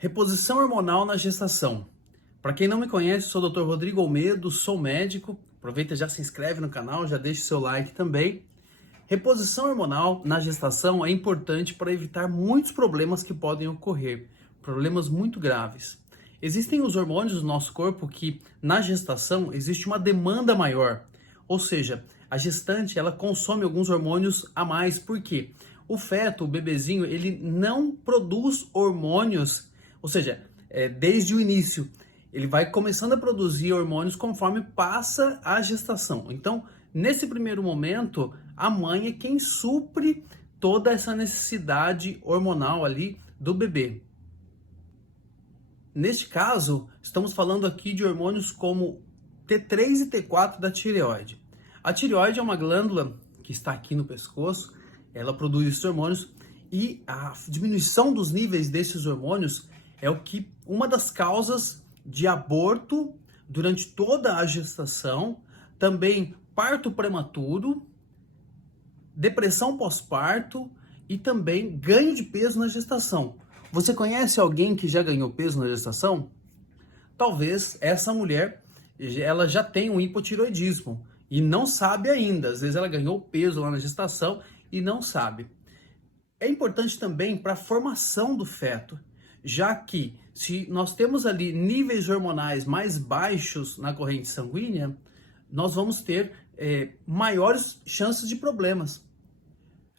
Reposição hormonal na gestação. Para quem não me conhece, sou o Dr. Rodrigo Olmedo, sou médico. Aproveita, já se inscreve no canal, já deixa o seu like também. Reposição hormonal na gestação é importante para evitar muitos problemas que podem ocorrer, problemas muito graves. Existem os hormônios do nosso corpo que, na gestação, existe uma demanda maior. Ou seja, a gestante, ela consome alguns hormônios a mais. Por quê? O feto, o bebezinho, ele não produz hormônios, ou seja, desde o início. Ele vai começando a produzir hormônios conforme passa a gestação. Então, nesse primeiro momento, a mãe é quem supre toda essa necessidade hormonal ali do bebê. Neste caso, estamos falando aqui de hormônios como T3 e T4 da tireoide. A tireoide é uma glândula que está aqui no pescoço, ela produz esses hormônios e a diminuição dos níveis desses hormônios é uma das causas de aborto durante toda a gestação, também parto prematuro, depressão pós-parto e também ganho de peso na gestação. Você conhece alguém que já ganhou peso na gestação? Talvez essa mulher ela já tenha um hipotireoidismo e não sabe ainda. Às vezes ela ganhou peso lá na gestação e não sabe. É importante também para a formação do feto, já que se nós temos ali níveis hormonais mais baixos na corrente sanguínea, nós vamos ter maiores chances de problemas.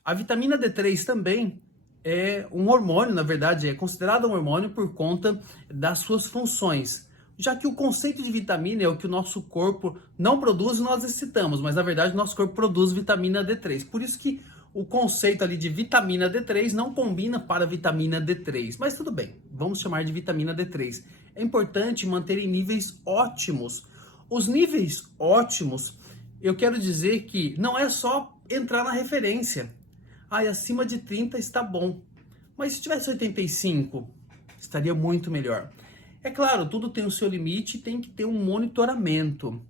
A vitamina D3 também é um hormônio, na verdade, é considerado um hormônio por conta das suas funções. Já que o conceito de vitamina é o que o nosso corpo não produz e nós excitamos, mas na verdade o nosso corpo produz vitamina D3. Por isso que o conceito ali de vitamina D3 não combina para vitamina D3. Mas tudo bem, vamos chamar de vitamina D3. É importante manter em níveis ótimos. Os níveis ótimos, eu quero dizer que não é só entrar na referência. Acima de 30 está bom. Mas se tivesse 85, estaria muito melhor. É claro, tudo tem o seu limite e tem que ter um monitoramento.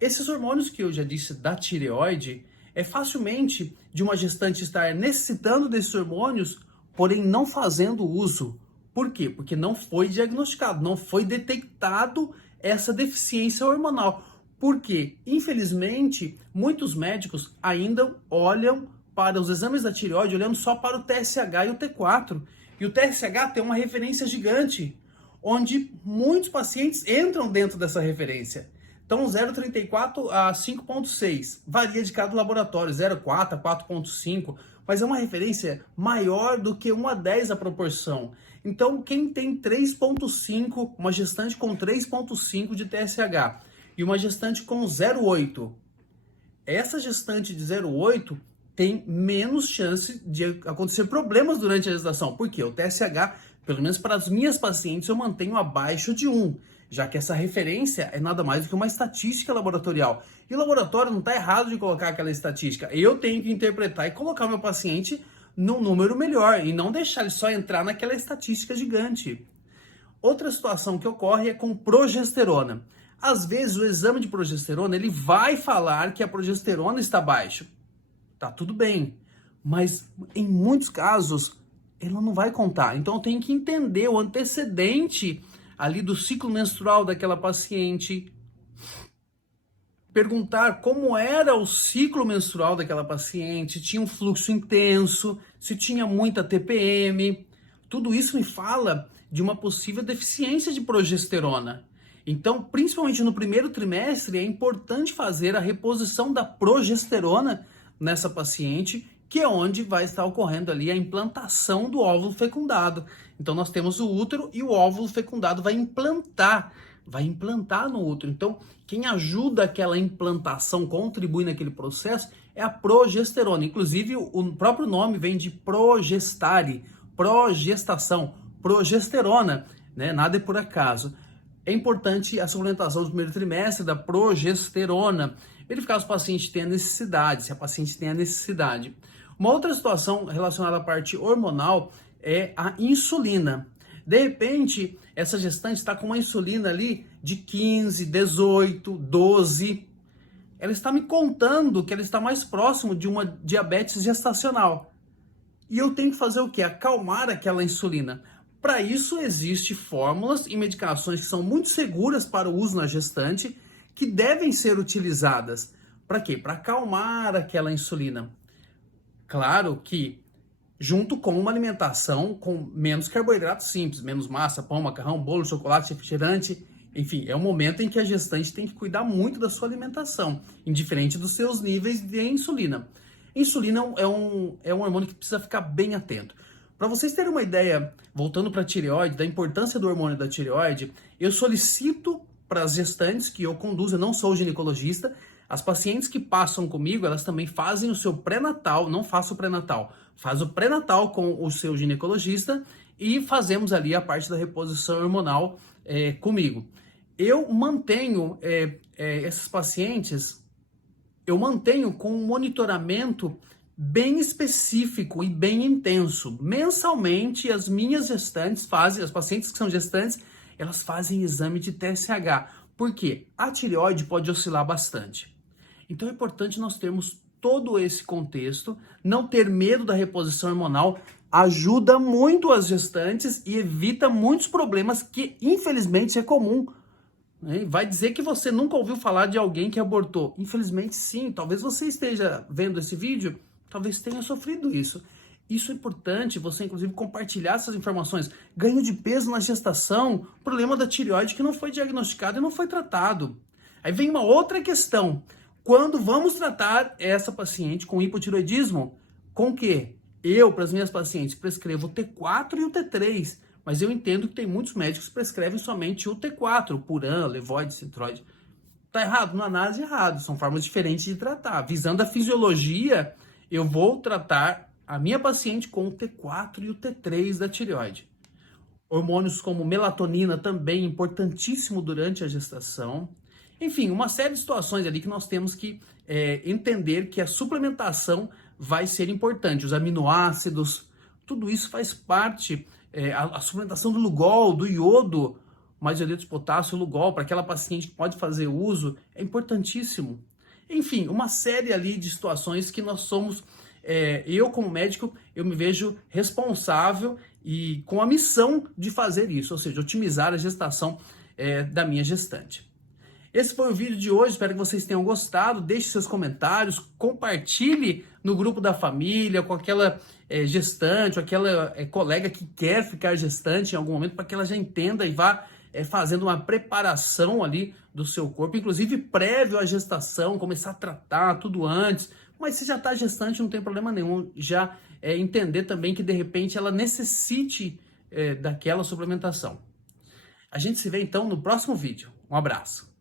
Esses hormônios que eu já disse da tireoide, é facilmente de uma gestante estar necessitando desses hormônios, porém não fazendo uso. Por quê? Porque não foi diagnosticado, não foi detectado essa deficiência hormonal. Porque, infelizmente, muitos médicos ainda olham para os exames da tireoide olhando só para o TSH e o T4. E o TSH tem uma referência gigante, onde muitos pacientes entram dentro dessa referência. Então, 0,34 a 5,6. Varia de cada laboratório, 0,4 a 4,5. Mas é uma referência maior do que 1 a 10 a proporção. Então, quem tem 3,5, uma gestante com 3,5 de TSH e uma gestante com 0,8, essa gestante de 0,8 tem menos chance de acontecer problemas durante a gestação. Por quê? O TSH, pelo menos para as minhas pacientes, eu mantenho abaixo de 1, já que essa referência é nada mais do que uma estatística laboratorial. E o laboratório não está errado de colocar aquela estatística. Eu tenho que interpretar e colocar meu paciente num número melhor e não deixar ele só entrar naquela estatística gigante. Outra situação que ocorre é com progesterona. Às vezes o exame de progesterona ele vai falar que a progesterona está baixa. Tá tudo bem, mas em muitos casos ela não vai contar. Então eu tenho que entender o antecedente ali do ciclo menstrual daquela paciente, perguntar como era o ciclo menstrual daquela paciente, tinha um fluxo intenso, se tinha muita TPM. Tudo isso me fala de uma possível deficiência de progesterona. Então, principalmente no primeiro trimestre, é importante fazer a reposição da progesterona nessa paciente, que é onde vai estar ocorrendo ali a implantação do óvulo fecundado. Então nós temos o útero e o óvulo fecundado vai implantar no útero. Então quem ajuda aquela implantação, contribui naquele processo é a progesterona. Inclusive o próprio nome vem de progestare, progestação, progesterona, né? Nada é por acaso. É importante a suplementação do primeiro trimestre da progesterona, verificar se o paciente tem a necessidade, se a paciente tem a necessidade. Uma outra situação relacionada à parte hormonal é a insulina. De repente, essa gestante está com uma insulina ali de 15, 18, 12. Ela está me contando que ela está mais próximo de uma diabetes gestacional. E eu tenho que fazer o quê? Acalmar aquela insulina. Para isso, existem fórmulas e medicações que são muito seguras para o uso na gestante, que devem ser utilizadas. Para quê? Para acalmar aquela insulina. Claro que junto com uma alimentação com menos carboidratos simples, menos massa, pão, macarrão, bolo, chocolate, refrigerante. Enfim, é um momento em que a gestante tem que cuidar muito da sua alimentação, indiferente dos seus níveis de insulina. Insulina é um hormônio que precisa ficar bem atento. Para vocês terem uma ideia, voltando para a tireoide, da importância do hormônio da tireoide, eu solicito para as gestantes que eu conduzo, eu não sou ginecologista, as pacientes que passam comigo, elas também fazem o seu pré-natal, não faço o pré-natal, faz o pré-natal com o seu ginecologista e fazemos ali a parte da reposição hormonal comigo. Eu mantenho essas pacientes, eu mantenho com um monitoramento bem específico e bem intenso. Mensalmente, as minhas gestantes fazem, as pacientes que são gestantes, elas fazem exame de TSH. Por quê? A tireoide pode oscilar bastante. Então é importante nós termos todo esse contexto, não ter medo da reposição hormonal, ajuda muito as gestantes e evita muitos problemas que, infelizmente, é comum. Vai dizer que você nunca ouviu falar de alguém que abortou. Infelizmente, sim. Talvez você esteja vendo esse vídeo, talvez tenha sofrido isso. Isso é importante, você inclusive compartilhar essas informações. Ganho de peso na gestação, problema da tireoide que não foi diagnosticado e não foi tratado. Aí vem uma outra questão. Quando vamos tratar essa paciente com hipotireoidismo, com o quê? Eu, para as minhas pacientes, prescrevo o T4 e o T3, mas eu entendo que tem muitos médicos que prescrevem somente o T4, o Puran, Levoide, Citroide. Tá errado? Na análise, errado. São formas diferentes de tratar. Visando a fisiologia, eu vou tratar a minha paciente com o T4 e o T3 da tireoide. Hormônios como melatonina também, importantíssimo durante a gestação. Enfim, uma série de situações ali que nós temos que entender que a suplementação vai ser importante. Os aminoácidos, tudo isso faz parte. A suplementação do Lugol, do iodo, mais iodeto de potássio, Lugol, para aquela paciente que pode fazer uso, é importantíssimo. Enfim, uma série ali de situações que nós somos, eu como médico, eu me vejo responsável e com a missão de fazer isso, ou seja, otimizar a gestação da minha gestante. Esse foi o vídeo de hoje, espero que vocês tenham gostado, deixe seus comentários, compartilhe no grupo da família, com aquela gestante, ou aquela colega que quer ficar gestante em algum momento, para que ela já entenda e vá fazendo uma preparação ali do seu corpo, inclusive prévio à gestação, começar a tratar tudo antes, mas se já está gestante não tem problema nenhum, já entender também que de repente ela necessite daquela suplementação. A gente se vê então no próximo vídeo. Um abraço.